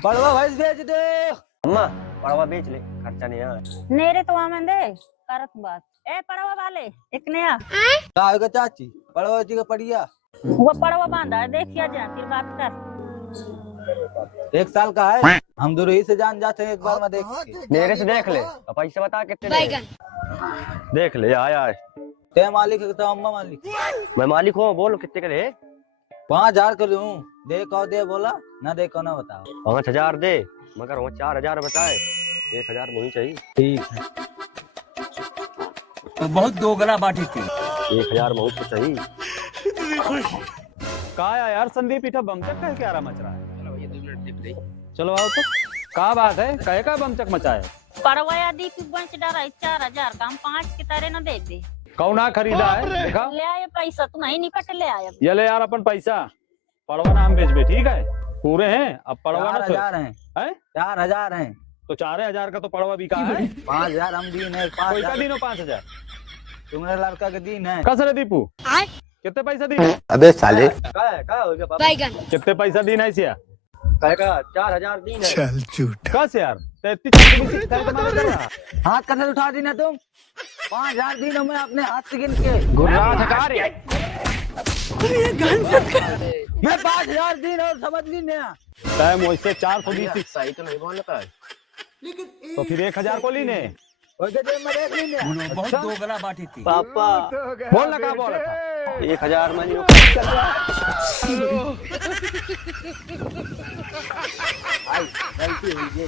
पड़वा भैंस बेच दे। अम्मा पड़वा बेच ले, खर्चा नहीं है। नेरे तो आमन दे करत बात ए पड़वा वाले एक नया का होगा चाची? पड़वा जी का पड़िया वो पड़वा बांधा है देखिया जा फिर बात कर। 1 साल का है। हम दूरी से जान जाते हैं, एक बार में देख के। मेरे से देख ले और पैसे बता कितने देंगे। देख ले आया है। ते मालिक है तो अम्मा मालिक। मैं मालिक हूँ, बोलो कितने के दे। 5000 कर लूं। देखो दे बोला ना, देखो ना बताओ। 5000 दे, मगर वो 4000 बताए। 1000 वही चाहिए। ठीक है। तो बहुत दोगला बाटी थी। 1000 बहुत तो चाहिए। कहा यार संदीप इठा बमचक का क्या मच रहा है? चलो आओ तो। का बात है, कहे का बमचक मचा है? पड़वा यदि तू बंच डरा 4000 का हम 5 की तरह न दे दे। कौना खरीदा है देखा? ले आए पैसा तू नहीं निकट ले आया। ये ले यार अपन पैसा, पड़वा नाम बेच बे, ठीक है? पूरे हैं अब पड़वा ना 4000 हैं। 4000 हैं तो 4000 का तो पड़वा बिका है। 5000 हम दिन है। कोई का 5000 दिन हो 5000 तुम्हारे लड़का के दिन है। कसरे दीपू कितने पैसा दी? अबे साले का हो गया पापा? कितने पैसा दी नहीं सिया? कहेगा 4000 दिन है। चल झूठ। कस यार 33 तुम्हारे कर रहा। हाथ कैसे उठा दी ना तुम? 5000 दिन हो मैं अपने हाथ से गिन के। गुर्रा ठकार है। मैं 5000 दिन और समझ ली ना। टाइम वैसे 420 सही तो नहीं बोल रहा है। तो फिर 1000 को लीने। ओके दे मैं देख ली ना। बहुत दोगला बाटी थी। पापा बोल ना, का बोल रहा था? 1000 में गलती हुई है।